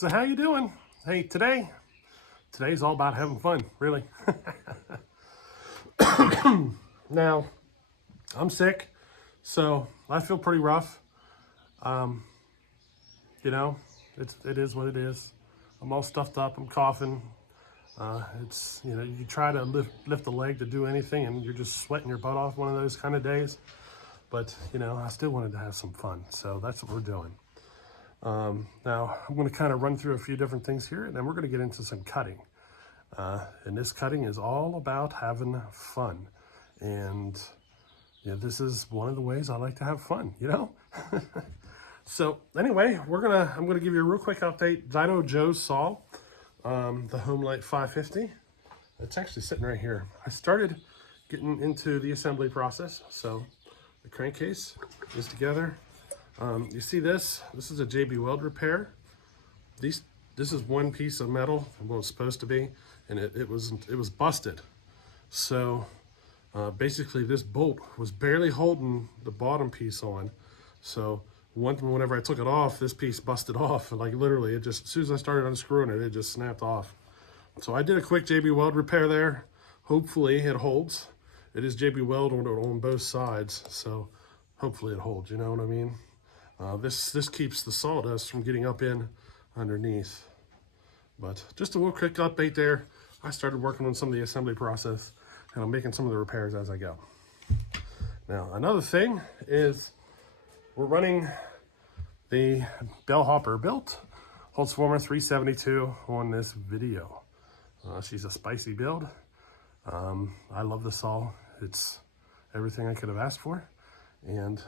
So how you doing? Hey, today's all about having fun, really. Now, I'm sick, so I feel pretty rough. Um, you know, it is what it is. I'm all stuffed up. I'm coughing. It's you try to lift a leg to do anything, and you're just sweating your butt off one of those kind of days. But I still wanted to have some fun, so that's what we're doing. Now, I'm going to kind of run through a few different things here, and then we're going to get into some cutting. And this cutting is all about having fun. And this is one of the ways I like to have fun, So anyway, I'm gonna give you a real quick update. Dino Joe's saw, the Homelight 550. It's actually sitting right here. I started getting into the assembly process. So the crankcase is together. You see this is a JB Weld repair. This is one piece of metal, what it's supposed to be, and it was busted. So basically this bolt was barely holding the bottom piece on. So whenever I took it off, this piece busted off. Like literally, as soon as I started unscrewing it, it just snapped off. So I did a quick JB Weld repair there. Hopefully it holds. It is JB Weld on both sides, so hopefully it holds, you know what I mean? This keeps the sawdust from getting up in underneath. But just a little quick update there. I started working on some of the assembly process, and I'm making some of the repairs as I go. Now, another thing is we're running the Bellhopper built Holtzformer 372 on this video. She's a spicy build. I love the saw. It's everything I could have asked for. And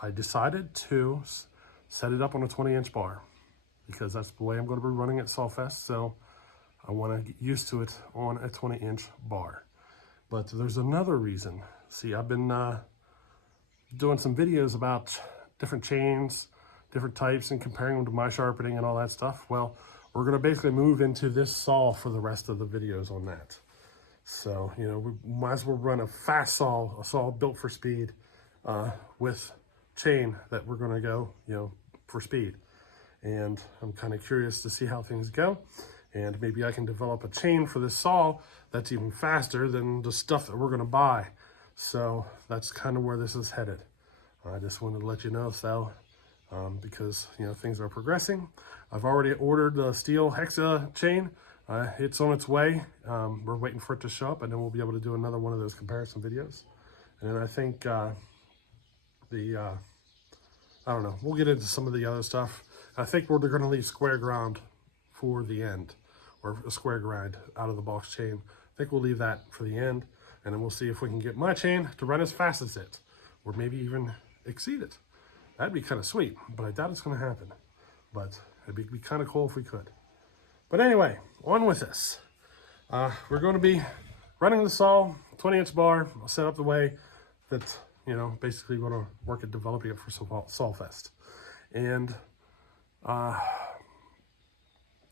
I decided to set it up on a 20-inch bar because that's the way I'm going to be running at Sawfest. So I want to get used to it on a 20-inch bar. But there's another reason. See, I've been doing some videos about different chains, different types, and comparing them to my sharpening and all that stuff. Well, we're going to basically move into this saw for the rest of the videos on that. So, we might as well run a fast saw, a saw built for speed, with chain that we're going to go, for speed. And I'm kind of curious to see how things go. And maybe I can develop a chain for this saw that's even faster than the stuff that we're going to buy. So that's kind of where this is headed. I just wanted to let you know, so because things are progressing. I've already ordered the steel hexa chain. It's on its way. We're waiting for it to show up, and then we'll be able to do another one of those comparison videos. And then I think I don't know, we'll get into some of the other stuff. I think we're going to leave square ground for the end, or a square grind out of the box chain. I think we'll leave that for the end, and then we'll see if we can get my chain to run as fast as it, or maybe even exceed it. That'd be kind of sweet, but I doubt it's going to happen. But it'd be kind of cool if we could. But anyway, on with this. We're going to be running the saw, 20-inch bar. I'll set up the way that, basically going to work at developing it for Sawfest. And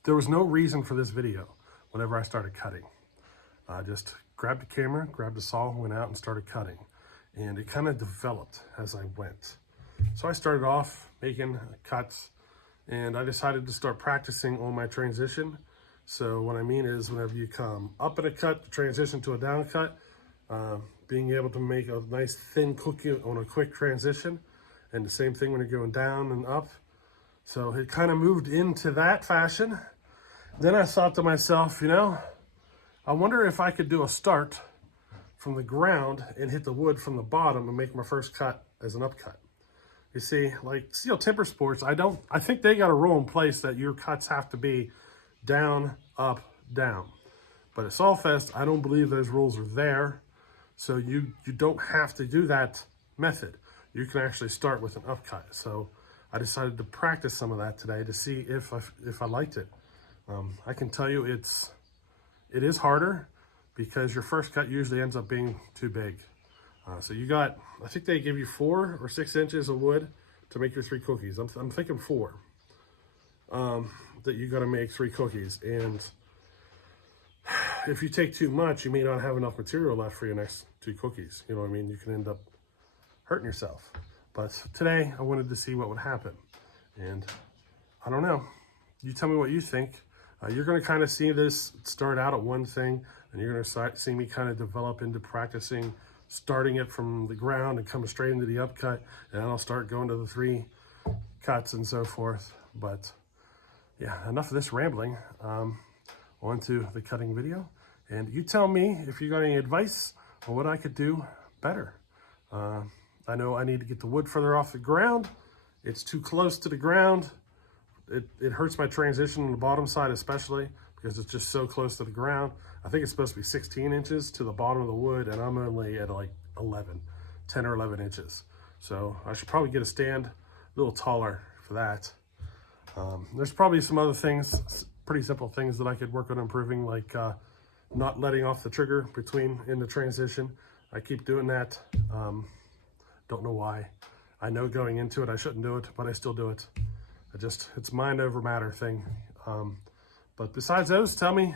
there was no reason for this video whenever I started cutting. I just grabbed the camera, grabbed the saw, went out and started cutting. And it kind of developed as I went. So I started off making cuts, and I decided to start practicing on my transition. So what I mean is whenever you come up at a cut, transition to a down cut, being able to make a nice thin cookie on a quick transition, and the same thing when you're going down and up. So it kind of moved into that fashion. Then I thought to myself, I wonder if I could do a start from the ground and hit the wood from the bottom and make my first cut as an upcut. You see, like Steel Timber Sports, I think they got a rule in place that your cuts have to be down, up, down. But at Sawfest, I don't believe those rules are there. So you don't have to do that method. You can actually start with an upcut. So I decided to practice some of that today to see if I liked it. I can tell you it is harder because your first cut usually ends up being too big. So you got, I think they give you 4 or 6 inches of wood to make your 3 cookies. I'm thinking 4. That you got to make 3 cookies, and if you take too much, you may not have enough material left for your next 2 cookies. You know what I mean? You can end up hurting yourself. But today I wanted to see what would happen, and I don't know. you tell me what you think. You're going to kind of see this start out at one thing, and you're going to see me kind of develop into practicing starting it from the ground and coming straight into the upcut, and then I'll start going to the 3 cuts and so forth. But yeah, enough of this rambling. On to the cutting video, and you tell me if you got any advice on what I could do better. I know I need to get the wood further off the ground. It's too close to the ground. It hurts my transition on the bottom side, especially because it's just so close to the ground. I think it's supposed to be 16 inches to the bottom of the wood, and I'm only at like 10 or 11 inches. So I should probably get a stand a little taller for that. There's probably some other things, pretty simple things that I could work on improving, like not letting off the trigger in the transition. I keep doing that. Don't know why. I know going into it I shouldn't do it, but I still do it. It's mind over matter thing. But besides those, tell me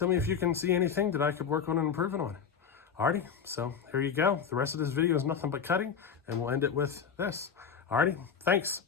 if you can see anything that I could work on and improving on. Alrighty, so here you go. The rest of this video is nothing but cutting, and we'll end it with this. Alrighty, thanks.